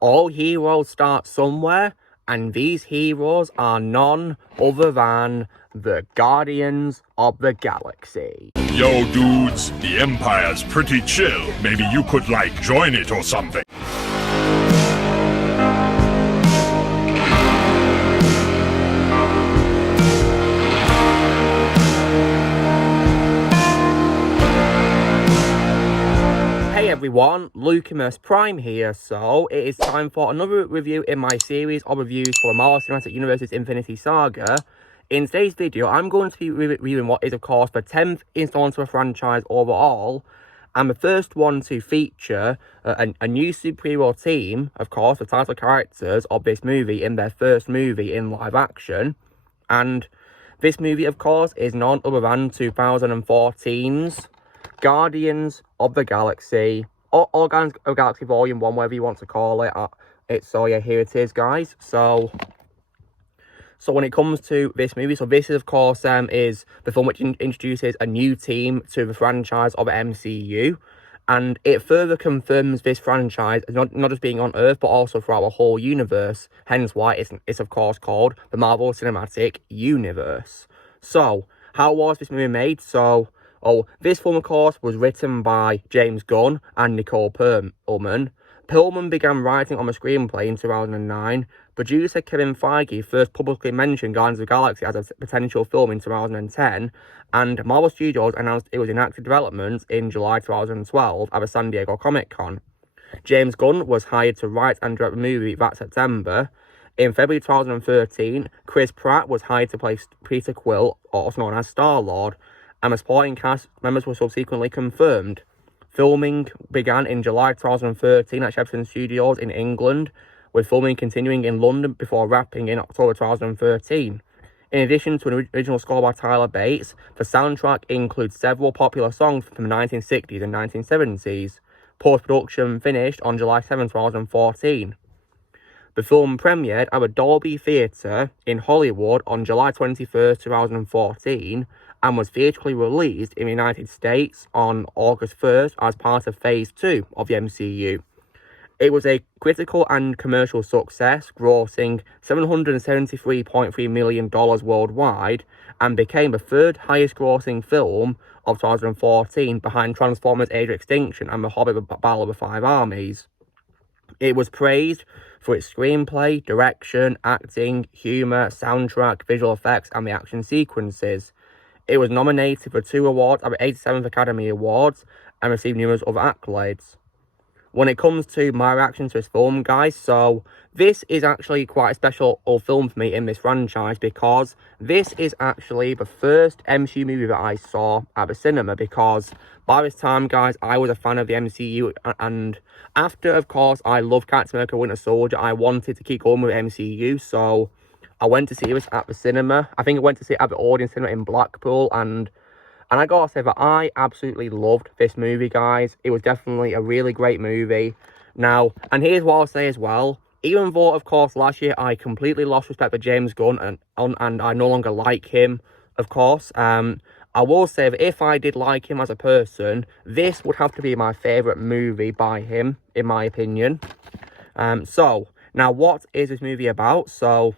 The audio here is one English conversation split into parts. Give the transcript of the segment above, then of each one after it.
All heroes start somewhere, and these heroes are none other than the Guardians of the Galaxy. Yo, dudes, the Empire's pretty chill. Maybe you could, join it or something. Hey everyone, Lucimus Prime here. So, it is time for another review in my series of reviews for the Marvel Cinematic Universe's Infinity Saga. In today's video, I'm going to be reviewing what is, of course, the 10th installment of the franchise overall, and the first one to feature a new superhero team, of course, the title characters of this movie in their first movie in live action. And this movie, of course, is none other than 2014's Guardians of the Galaxy, or Guardians of the Galaxy Volume 1, whatever you want to call it. So yeah, here it is, guys. So when it comes to this movie, so this is, of course, is the film which introduces a new team to the franchise of MCU, and it further confirms this franchise as not just being on Earth, but also throughout the whole universe, hence why it's of course called the Marvel Cinematic Universe. So, how was this movie made? This film, of course, was written by James Gunn and Nicole Perlman. Perlman began writing on the screenplay in 2009. Producer Kevin Feige first publicly mentioned Guardians of the Galaxy as a potential film in 2010, and Marvel Studios announced it was in active development in July 2012 at the San Diego Comic-Con. James Gunn was hired to write and direct the movie that September. In February 2013, Chris Pratt was hired to play Peter Quill, also known as Star-Lord, and the supporting cast members were subsequently confirmed. Filming began in July 2013 at Shepperton Studios in England, with filming continuing in London before wrapping in October 2013. In addition to an original score by Tyler Bates, the soundtrack includes several popular songs from the 1960s and 1970s. Post-production finished on July 7, 2014. The film premiered at the Dolby Theatre in Hollywood on July 21, 2014, and was theatrically released in the United States on August 1st as part of Phase 2 of the MCU. It was a critical and commercial success, grossing $773.3 million worldwide, and became the third highest grossing film of 2014 behind Transformers Age of Extinction and The Hobbit: The Battle of the Five Armies. It was praised for its screenplay, direction, acting, humour, soundtrack, visual effects, and the action sequences. It was nominated for 2 awards at the 87th Academy Awards and received numerous other accolades. When it comes to my reaction to this film, guys, so this is actually quite a special film for me in this franchise, because this is actually the first MCU movie that I saw at the cinema, because by this time, guys, I was a fan of the MCU, and after, of course, I loved Captain America: Winter Soldier, I wanted to keep going with MCU, so I went to see this at the cinema. I think I went to see it at the Audience Cinema in Blackpool, and I gotta say that I absolutely loved this movie, guys. It was definitely a really great movie. Now, and here's what I'll say as well. Even though, of course, last year I completely lost respect for James Gunn and I no longer like him, of course, I will say that if I did like him as a person, this would have to be my favourite movie by him, in my opinion. So, now what is this movie about? So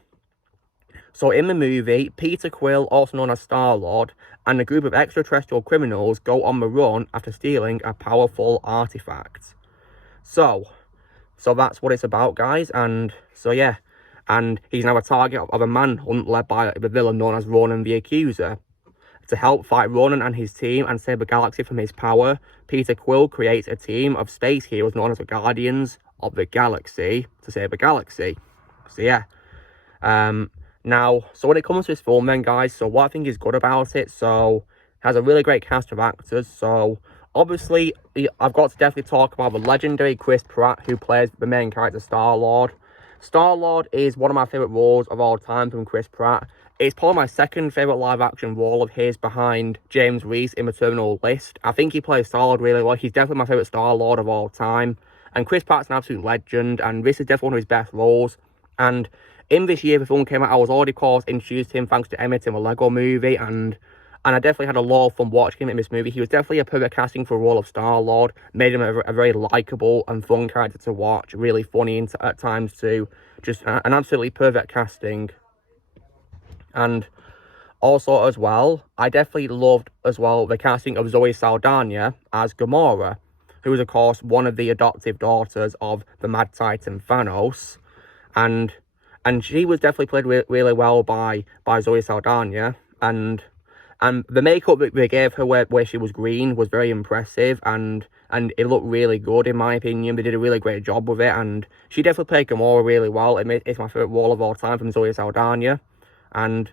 in the movie, Peter Quill, also known as Star-Lord, and a group of extraterrestrial criminals go on the run after stealing a powerful artifact. So that's what it's about, guys, and so yeah. And he's now a target of a manhunt led by the villain known as Ronan the Accuser. To help fight Ronan and his team and save the galaxy from his power, Peter Quill creates a team of space heroes known as the Guardians of the Galaxy to save the galaxy. So yeah. Now, so when it comes to this film then, guys, so what I think is good about it, so it has a really great cast of actors. So obviously, I've got to definitely talk about the legendary Chris Pratt, who plays the main character Star-Lord. Star-Lord is one of my favourite roles of all time from Chris Pratt. It's probably my second favourite live-action role of his behind James Reese in the Terminal List. I think he plays Star-Lord really well. He's definitely my favourite Star-Lord of all time. And Chris Pratt's an absolute legend, and this is definitely one of his best roles. And in this year, the film came out, I was already, of course, introduced to him thanks to Emmett in the Lego Movie, and And I definitely had a lot of fun watching him in this movie. He was definitely a perfect casting for the role of Star-Lord. Made him a very likeable and fun character to watch. Really funny at times too. Just an absolutely perfect casting. And also as well, I definitely loved as well the casting of Zoe Saldana as Gamora, who is of course one of the adoptive daughters of the Mad Titan Thanos. And she was definitely played really well by Zoe Saldana. And the makeup that they gave her where she was green was very impressive, and it looked really good in my opinion. They did a really great job with it, and she definitely played Gamora really well. It's my favourite role of all time from Zoe Saldana. And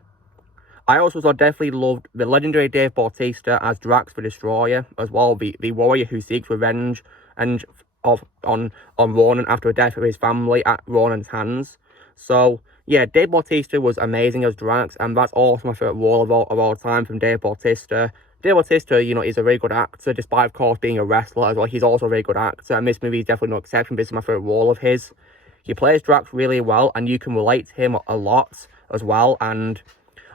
I also definitely loved the legendary Dave Bautista as Drax the Destroyer as well, the warrior who seeks revenge on Ronan after the death of his family at Ronan's hands. So yeah, Dave Bautista was amazing as Drax, and that's also my favourite role of all time from Dave Bautista. Dave Bautista, you know, is a very good actor, despite of course being a wrestler as well. He's also a very good actor, and this movie is definitely no exception. This is my favourite role of his. He plays Drax really well, and you can relate to him a lot as well. And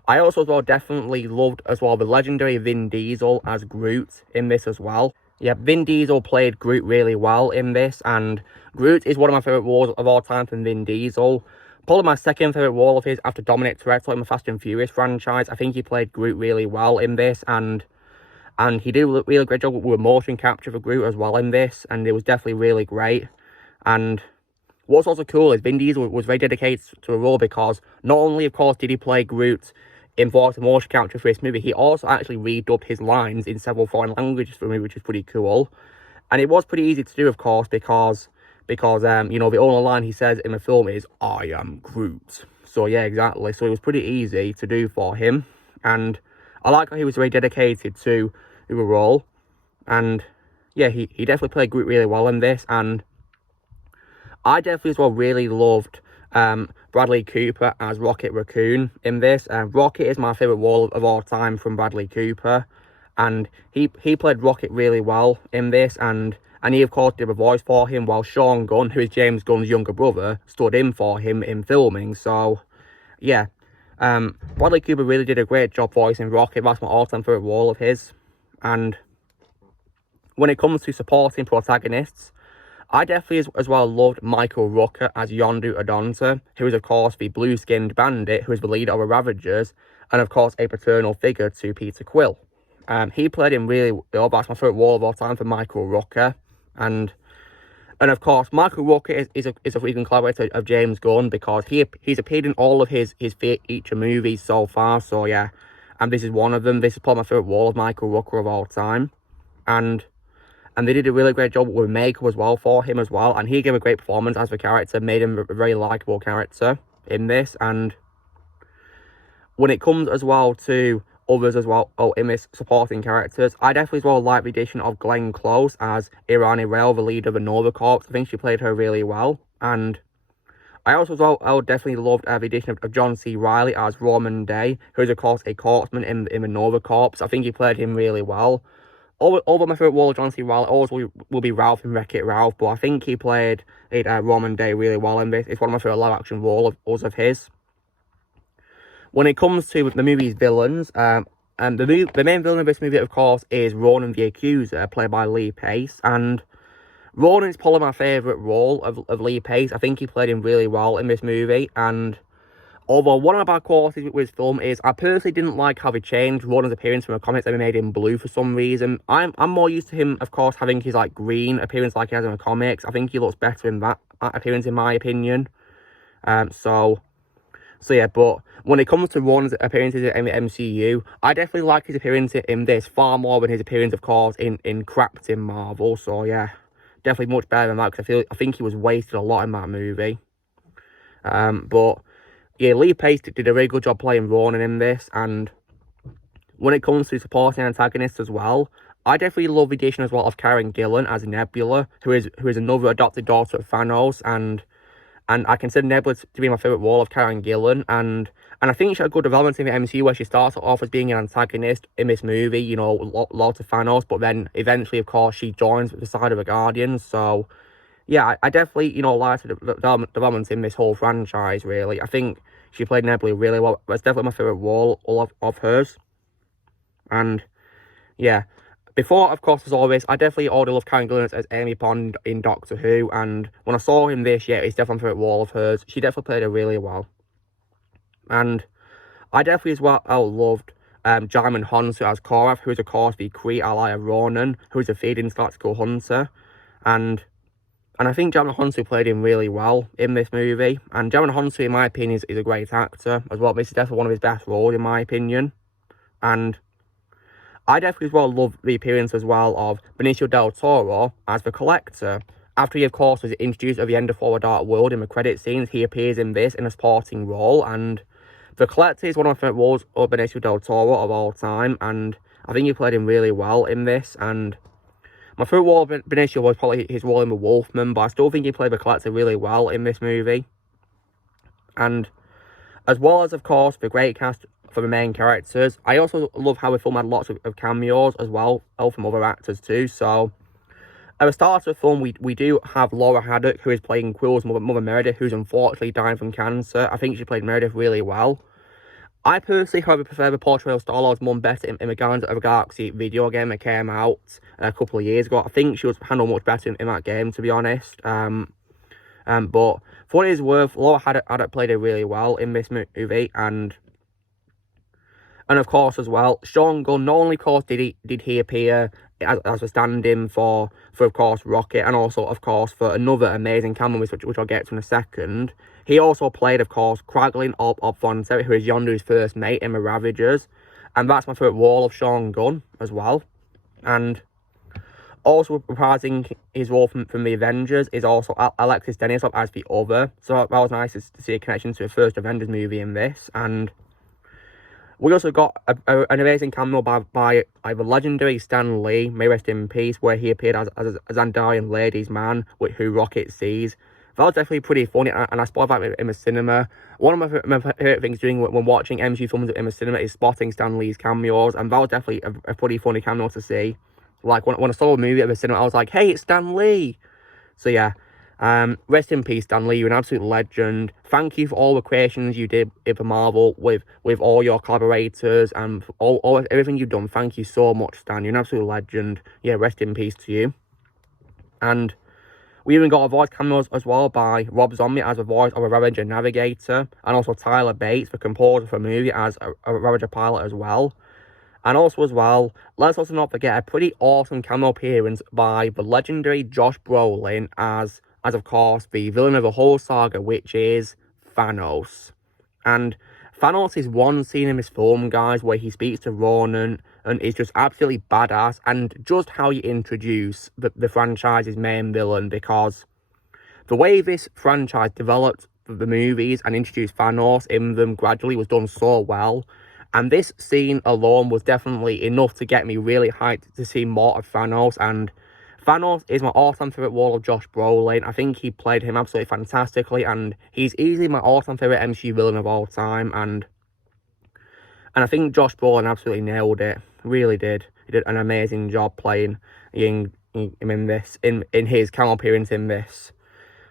I also as well definitely loved as well the legendary Vin Diesel as Groot in this as well. Yeah, Vin Diesel played Groot really well in this, and Groot is one of my favourite roles of all time from Vin Diesel. Probably my second favourite role of his after Dominic Toretto in the Fast and Furious franchise. I think he played Groot really well in this, and he did a really great job with motion capture for Groot as well in this, and it was definitely really great. And what's also cool is Vin Diesel was very dedicated to the role, because not only, of course, did he play Groot in voice and motion capture for this movie, he also actually redubbed his lines in several foreign languages for the movie, which is pretty cool. And it was pretty easy to do, of course, because you know, the only line he says in the film is, "I am Groot." So yeah, exactly. So it was pretty easy to do for him. And I like how he was very dedicated to the role. And yeah, he definitely played Groot really well in this. And I definitely as well really loved Bradley Cooper as Rocket Raccoon in this. Rocket is my favourite role of all time from Bradley Cooper. And he played Rocket really well in this. And he, of course, did a voice for him, while Sean Gunn, who is James Gunn's younger brother, stood in for him in filming. So, yeah. Bradley Cooper really did a great job voicing Rocket. That's my all-time favourite role of his. And when it comes to supporting protagonists, I definitely as well loved Michael Rooker as Yondu Adonta, who is, of course, the blue-skinned bandit who is the leader of the Ravagers, and, of course, a paternal figure to Peter Quill. He played him really well. That's my favourite role of all time for Michael Rooker. And of course, Michael Rooker is a frequent collaborator of James Gunn, because he's appeared in all of his feature movies so far. So yeah, and this is one of them. This is probably my favourite role of Michael Rooker of all time. And they did a really great job with makeup as well for him as well. And he gave a great performance as the character, made him a very likeable character in this. And when it comes as well to others as well, in this supporting characters, I definitely as well like the addition of Glenn Close as Irani Rail, the leader of the Nova Corps. I think she played her really well. And I also as well, definitely loved the addition of John C. Reilly as Roman Day, who is of course a corpsman in the Nova Corps. I think he played him really well. Although my favourite role of John C. Reilly always will be Ralph in Wreck-It Ralph, but I think he played Roman Day really well in this. It's one of my favourite live-action roles of his. When it comes to the movie's villains, the main villain of this movie, of course, is Ronan the Accuser, played by Lee Pace. And Ronan is probably my favourite role of Lee Pace. I think he played him really well in this movie. And although one of my bad qualities with this film is I personally didn't like how they changed Ronan's appearance from the comics and made him blue for some reason. I'm more used to him, of course, having his like green appearance like he has in the comics. I think he looks better in that appearance, in my opinion. So yeah, but when it comes to Ronan's appearances in the MCU, I definitely like his appearance in this far more than his appearance, of course, in Captain Marvel. So yeah, definitely much better than that, because I think he was wasted a lot in that movie. But yeah, Lee Pace did a very good job playing Ronan in this. And when it comes to supporting antagonists as well, I definitely love the addition as well of Karen Gillan as Nebula, who is another adopted daughter of Thanos. And I consider Nebula to be my favourite role of Karen Gillan. And I think she had a good development in the MCU, where she starts off as being an antagonist in this movie, you know, lots of Thanos, but then eventually, of course, she joins the side of the Guardians. So yeah, I definitely, you know, like the developments in this whole franchise, really. I think she played Nebula really well. That's definitely my favourite role of hers. And yeah, before, of course, as always, I definitely already love Karen Gillan as Amy Pond in Doctor Who, and when I saw him this year, it's definitely my favourite role of hers. She definitely played it really well. And I definitely as well loved Djimon Hounsou as Korath, who is of course the Kree ally of Ronan, who is a feeding galactical hunter. And I think Djimon Hounsou played him really well in this movie. And Djimon Hounsou, in my opinion, is a great actor as well. This is definitely one of his best roles, in my opinion. And I definitely as well love the appearance as well of Benicio del Toro as the Collector. After he, of course, was introduced at the end of Thor: The Dark World in the credit scenes, he appears in this in a supporting role. And the Collector is one of my favourite roles of Benicio del Toro of all time. And I think he played him really well in this. And my favourite role of Benicio was probably his role in The Wolfman, but I still think he played the Collector really well in this movie. And as well as, of course, the great cast for the main characters, I also love how the film had lots of cameos as well from other actors too. So at the start of the film, we do have Laura Haddock, who is playing Quill's mother Meredith, who's unfortunately dying from cancer. I think she played Meredith really well. I personally, however, prefer the portrayal of Star-Lord's mum better in the Guardians of the Galaxy video game that came out a couple of years ago. I think she was handled much better in that game, to be honest. But for what it is worth, Laura Haddock played it really well in this movie, and of course as well, Sean Gunn, not only of course did he appear as a stand-in for of course Rocket, and also of course for another amazing cameo which I'll get to in a second. He also played of course Kraglin Ob Fonseca, who is Yondu's first mate in the Ravagers, and that's my favourite role of Sean Gunn as well. And also reprising his role from the Avengers is also Alexis Denisov as the Other. So that was nice to see a connection to the first Avengers movie in this. And we also got an amazing cameo by the legendary Stan Lee, may rest in peace, where he appeared as a Xandarian ladies' man who Rocket sees. That was definitely pretty funny, and I spotted that in the cinema. One of my favourite things doing when watching MCU films in the cinema is spotting Stan Lee's cameos, and that was definitely a pretty funny cameo to see. Like, when I saw a movie at the cinema, I was like, hey, it's Stan Lee! So yeah, rest in peace, Stan Lee. You're an absolute legend. Thank you for all the creations you did for Marvel with all your collaborators and everything you've done. Thank you so much, Stan. You're an absolute legend. Yeah, rest in peace to you. And we even got a voice cameo as well by Rob Zombie as a voice of a Ravager Navigator, and also Tyler Bates, the composer for the movie, as a Ravager pilot as well. And also as well, let's also not forget a pretty awesome cameo appearance by the legendary Josh Brolin as of course the villain of the whole saga, which is Thanos. And Thanos is one scene in this film, guys, where he speaks to Ronan and is just absolutely badass, and just how you introduce the franchise's main villain, because the way this franchise developed the movies and introduced Thanos in them gradually was done so well. And this scene alone was definitely enough to get me really hyped to see more of Thanos. And Thanos is my all-time favourite role of Josh Brolin. I think he played him absolutely fantastically, and he's easily my all-time favourite MCU villain of all time. And I think Josh Brolin absolutely nailed it. Really did. He did an amazing job playing him in this, in his cameo appearance in this.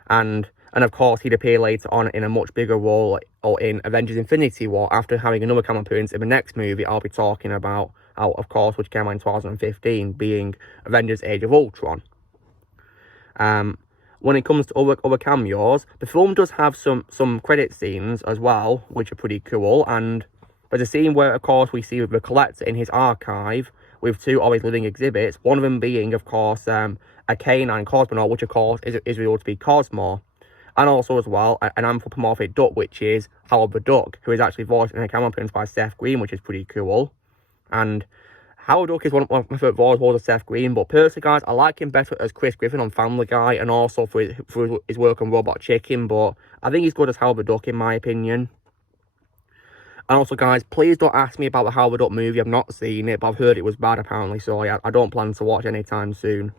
And of course, he'd appear later on in a much bigger role or in Avengers Infinity War, after having another cameo appearance in the next movie I'll be talking about, of course, which came out in 2015, being Avengers Age of Ultron. When it comes to other cameos, the film does have some credit scenes as well, which are pretty cool. And there's a scene where, of course, we see the Collector in his archive with two of his living exhibits, one of them being, of course, a canine cosmonaut, which, of course, is revealed to be Cosmo. And also, as well, an anthropomorphic duck, which is Howard the Duck, who is actually voiced in a cameo appearance by Seth Green, which is pretty cool. And Howard the Duck is one of my favourite voice roles of Seth Green, but personally, guys, I like him better as Chris Griffin on Family Guy, and also for his work on Robot Chicken, but I think he's good as Howard the Duck, in my opinion. And also, guys, please don't ask me about the Howard the Duck movie. I've not seen it, but I've heard it was bad, apparently, so I don't plan to watch anytime soon.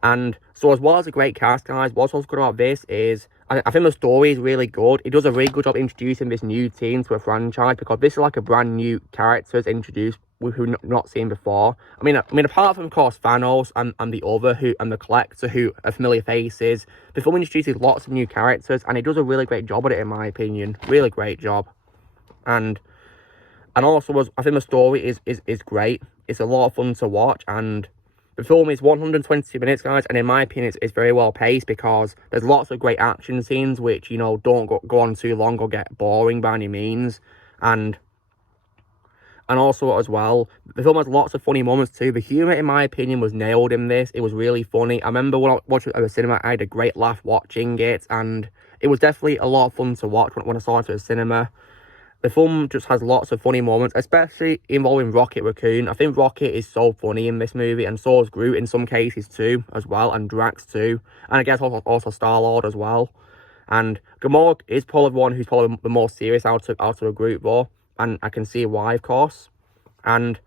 And so, as well as a great cast, guys, what's also good about this is I think the story is really good. It does a really good job introducing this new team to a franchise, because this is like a brand new characters introduced who not seen before. I mean, apart from, of course, Thanos and the Other and the Collector, who are familiar faces, the film introduces lots of new characters, and it does a really great job at it, in my opinion. Really great job. And And also, I think the story is great. It's a lot of fun to watch, and the film is 120 minutes, guys, and in my opinion, it's very well paced because there's lots of great action scenes which, you know, don't go on too long or get boring by any means. And also, as well, the film has lots of funny moments too. The humour, in my opinion, was nailed in this. It was really funny. I remember when I watched it at the cinema, I had a great laugh watching it, and it was definitely a lot of fun to watch when I saw it at the cinema. The film just has lots of funny moments, especially involving Rocket Raccoon. I think Rocket is so funny in this movie, and so is Groot in some cases too, as well, and Drax too, and I guess also Star-Lord as well. And Gamora is probably the one who's probably the most serious out of the group, though, and I can see why, of course. And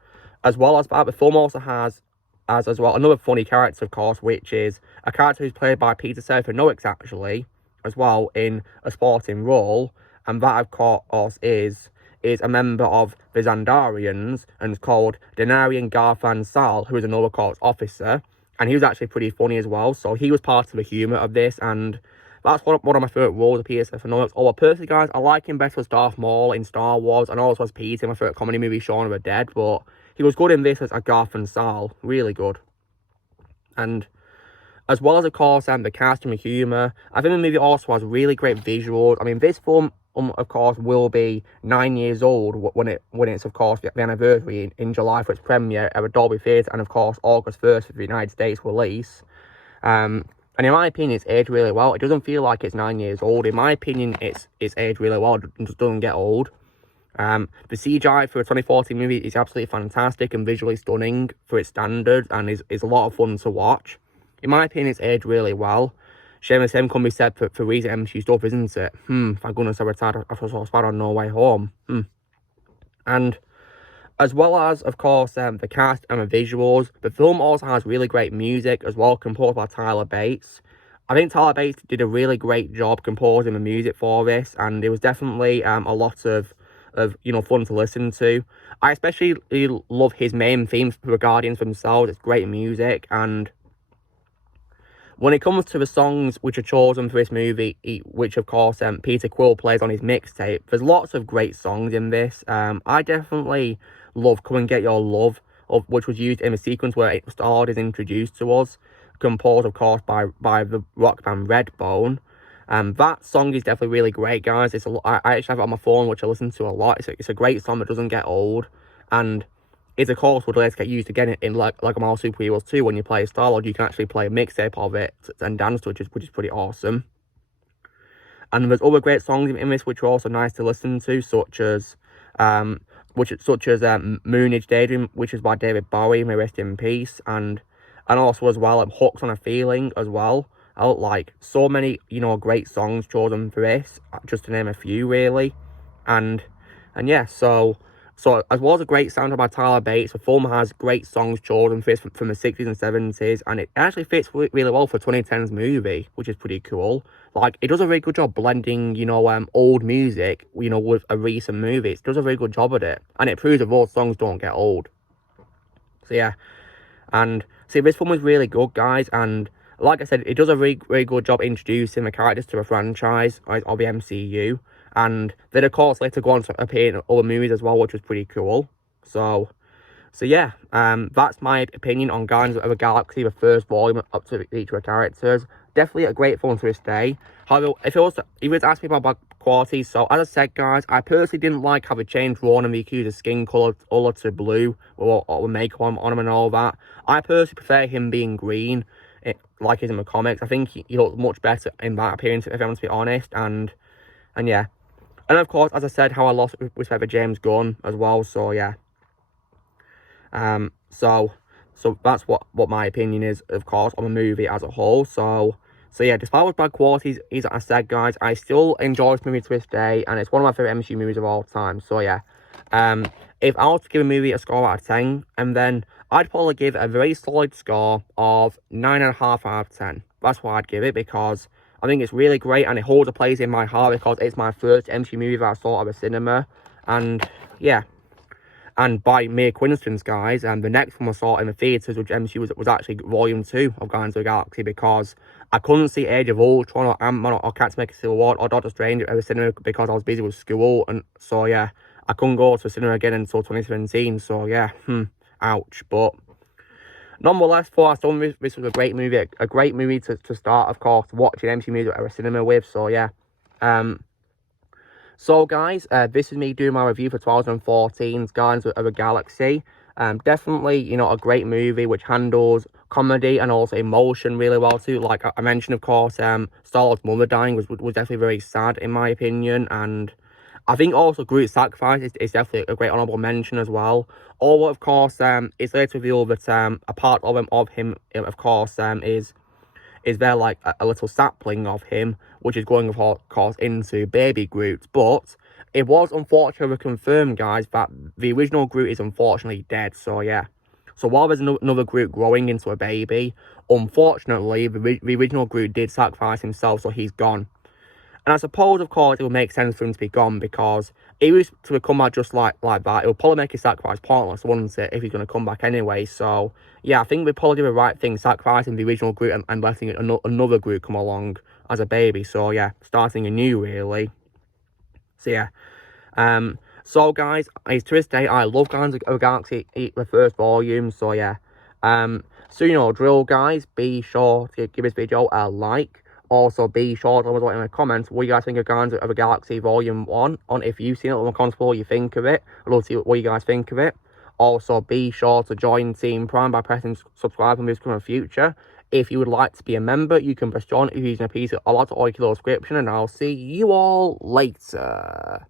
as well as that, the film also has as well another funny character, of course, which is a character who's played by Peter Serafinowicz, actually, as well, in a supporting role. And that, of course, is a member of the Xandarians, and is called Denarian Garthan Sal, who is another corps officer. And he was actually pretty funny as well, so he was part of the humour of this, and that's one of my favourite roles of Peter Serafinowicz. Although, personally, guys, I like him better as Darth Maul in Star Wars, and also as Peter in my favourite comedy movie, Shaun of the Dead, but he was good in this as Garthan Sal, really good. And as well as, of course, the cast and the humour, I think the movie also has really great visuals. I mean, this film, of course, will be 9 years old when it's, of course, the anniversary in July for its premiere at a Dolby Theatre, and, of course, August 1st for the United States release. And in my opinion, it's aged really well. It doesn't feel like it's 9 years old. In my opinion, it's aged really well. It just doesn't get old. The CGI for a 2014 movie is absolutely fantastic and visually stunning for its standards, and is a lot of fun to watch. In my opinion, it's aged really well. Shame the same can be said for recent MCU stuff, isn't it? Thank goodness I retired after so bad on No Way Home. And as well as, of course, the cast and the visuals, the film also has really great music as well, composed by Tyler Bates. I think Tyler Bates did a really great job composing the music for this, and it was definitely a lot of fun to listen to. I especially love his main theme for the Guardians themselves. It's great music, and when it comes to the songs which are chosen for this movie, which of course Peter Quill plays on his mixtape, there's lots of great songs in this. I definitely love Come and Get Your Love, which was used in the sequence where Star-Lord is introduced to us, composed of course by the rock band Redbone. That song is definitely really great, guys. I actually have it on my phone, which I listen to a lot. It's a great song that doesn't get old, and it, of course, would later get used again in like Marvel Super Heroes 2. When you play Star-Lord, you can actually play a mixtape of it and dance to it, which is pretty awesome. And there's other great songs in this which are also nice to listen to, such as Moonage Daydream, which is by David Bowie, may rest in peace, and also as well Hooks on a Feeling as well. Like so many great songs chosen for this, just to name a few really. And yeah, so as well as a great soundtrack by Tyler Bates, the film has great songs chosen for this from the 60s and 70s, and it actually fits really well for a 2010s movie, which is pretty cool. Like, it does a very good job blending, old music, with a recent movie. It does a very good job at it, and it proves that those songs don't get old. So yeah, and see, this film is really good, guys, and like I said, it does a very, very good job introducing the characters to the franchise of the MCU. And then, of course, later go on to appear in other movies as well, which was pretty cool. So yeah, that's my opinion on Guardians of the Galaxy, the first volume up to each of the characters. Definitely a great film to this day. However, if you were to ask me about quality, so as I said, guys, I personally didn't like how they changed Ronan Miku's skin colour to blue, or makeup on him and all that. I personally prefer him being green, like he's in the comics. I think he looks much better in that appearance, if I'm to be honest, and yeah. And of course, as I said, how I lost respect for James Gunn as well, so yeah. So that's what my opinion is, of course, on the movie as a whole. So yeah, despite its bad qualities, as I said, guys, I still enjoy this movie to this day, and it's one of my favourite MCU movies of all time, so yeah. If I was to give a movie a score out of 10, and then I'd probably give it a very solid score of 9.5 out of 10. That's what I'd give it, because I think it's really great, and it holds a place in my heart because it's my first MCU movie that I saw at the cinema. And yeah, and by mere coincidence, guys, the next one I saw in the theatres with MCU was actually Volume 2 of Guardians of the Galaxy, because I couldn't see Age of Ultron or Ant-Man or Captain America Civil War or Doctor Strange at the cinema because I was busy with school. And so yeah, I couldn't go to the cinema again until 2017, so yeah, ouch. But nonetheless, for us, this was a great movie, a great movie to start, of course, watching MC Music at a cinema with, so yeah. So guys, this is me doing my review for 2014's Guardians of the Galaxy. Definitely, you know, a great movie which handles comedy and also emotion really well too. Like I mentioned, of course, Star-Lord's mother dying was definitely very sad in my opinion, and I think also Groot's sacrifice is definitely a great honourable mention as well. Although, of course, it's later revealed that a part of him, of course, is there like a little sapling of him, which is going, of course, into Baby Groot. But it was unfortunately confirmed, guys, that the original Groot is unfortunately dead. So yeah. So while there's another Groot growing into a baby, unfortunately, the original Groot did sacrifice himself, so he's gone. And I suppose, of course, it would make sense for him to be gone, because if he was to come back just like that, it would probably make his sacrifice pointless, wouldn't it, if he's going to come back anyway. So, yeah, I think we probably did the right thing, sacrificing the original Groot and letting another Groot come along as a baby. So, yeah, starting anew, really. So, yeah. So, guys, to this day, I love Guardians of the Galaxy, the first volume. So, yeah. So, you know, drill, guys, be sure to give this video a like. Also, be sure to let me know in the comments what you guys think of Guardians of the Galaxy Volume 1. On if you've seen it, let me comment what you think of it. I'd love to see what you guys think of it. Also, be sure to join Team Prime by pressing subscribe for movies coming in the future. If you would like to be a member, you can press join if you're using a PC or laptop or your subscription. And I'll see you all later.